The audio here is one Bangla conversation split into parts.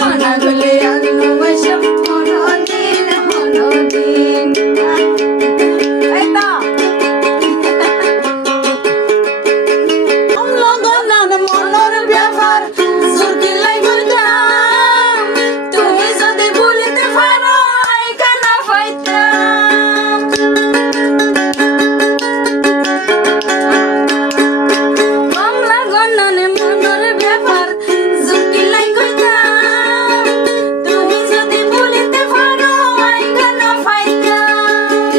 মানা গলে আনু এসব হনদিন হনদিন এই তো লগনার মনের ব্যাপার সুরকি লাইগতাম তুমি যদি ভুলতে পারো আইখানা পাইতাম লগনার মনের ব্যাপার সুরকি লাইগতাম তুমি যদি ভুলতে পারো আইখানা পাইতাম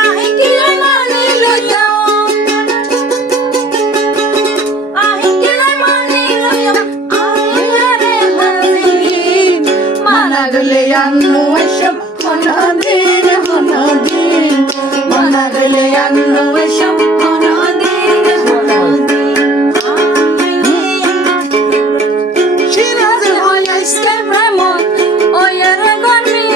আই কি মানি লইতাম মানা গলে আনু এসব হনদিন হনদিন মানা গলে আনু এসব হনদিন হনদিন সিরাজ হয় আজকে প্রেমত ওয়ের গনি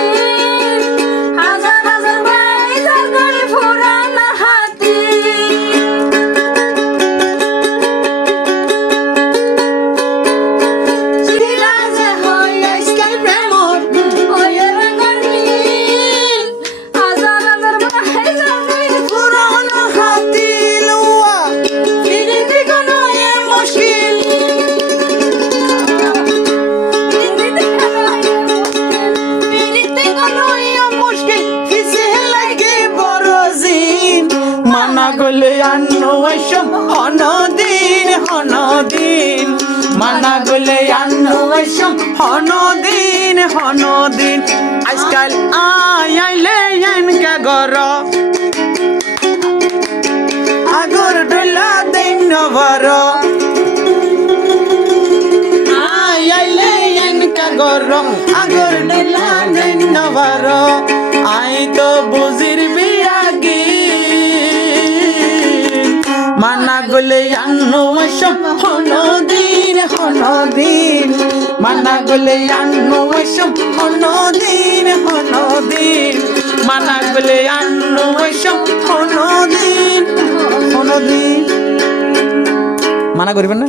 হাজার হাজার বাইজার গড়ি ফুরানা হাতি সিরাজে হয় আজকে প্রেমত ওয়ের গনি হাজার হাজার বাইজার গড়ি ফুরানা হাতি লুয়া ফিরিতে কোনো এ মুশকিল ফিরিতে কোনো এ মুশকিল কিসে লাগে বড়জিন মানা গলে আনু এসব হনদিন হনদিন মানা গলে আনু এসব হনদিন হনদিন আজকাল আইলে এনকা গর আগর ডলা দিন ভর আইলে এনকা গর আগর ডলা দিন ভর আই তো বুঝির বিয়াগি মানা গলে আনু এসব হনদিন হনদিন মানা গলে আনু এসব হনদিন হনদিন মানা গলে আনু এসব হনদিন হনদিন মানা করিবেন না